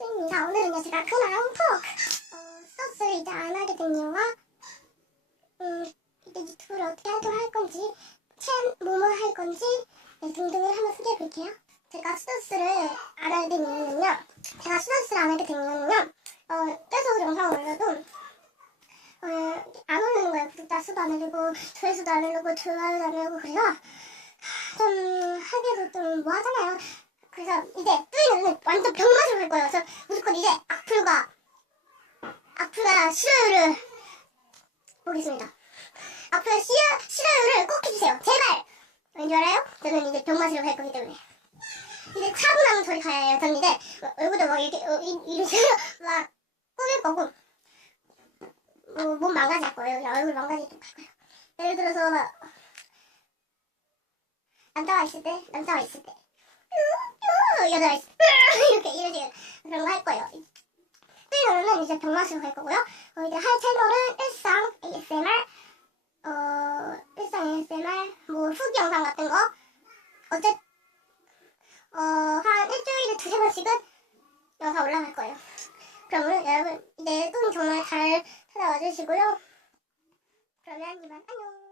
뚜입니다. 오늘은요 제가 그나랑 톡 어, 서스를 이제 안 하게 된 이유가 음 이제 유튜브를 어떻게 하도록 할 건지 챔 뭐뭐 할 건지 네, 등등을 한번 소개해 볼게요. 제가 수더스를 안 하게 된 이유는요. 제가 수더스를 안 하게 된 이유는요. 어, 계속 영상 올려도 어, 안 올리는 거예요. 구독자 수도 안 올리고 조회수도 안 올리고 좋아요도 안 올리고 그래서 좀 하기도 좀 뭐하잖아요. 그래서 이제 뚜이는 완전 병맛으로 갈 거예요. 그래서 무조건 이제 악플과 악플과 싫어요를 보겠습니다. 악플 싫어, 싫어요를 꼭 해주세요. 제발! 왠지 알아요? 저는 이제 병맛으로 갈 거기 때문에. 이제 차분하면 저리 가야 해요. 저는 이제 막 얼굴도 막 이렇게 어, 이- 이런 식으로 막 꾸밀 거고 뭐, 몸 망가질 거예요. 얼굴 할 거예요. 예를 들어서 막 남자가 있을 때, 남자가 있을 때 어, 있을 때 이렇게 이런 식으로 그런 거 할 거예요. 뚜이노는 이제 병맛으로 갈 거고요. 어, 이제 할 채널은 일상 ASMR 어, 일상 ASMR 뭐 후기 영상 같은 거 어째 어, 한 일주일에 두세 번씩은 영상 올라갈 거예요. 그러면 여러분 이제 또 정말 잘 찾아와 주시고요. 그러면 이만 안녕.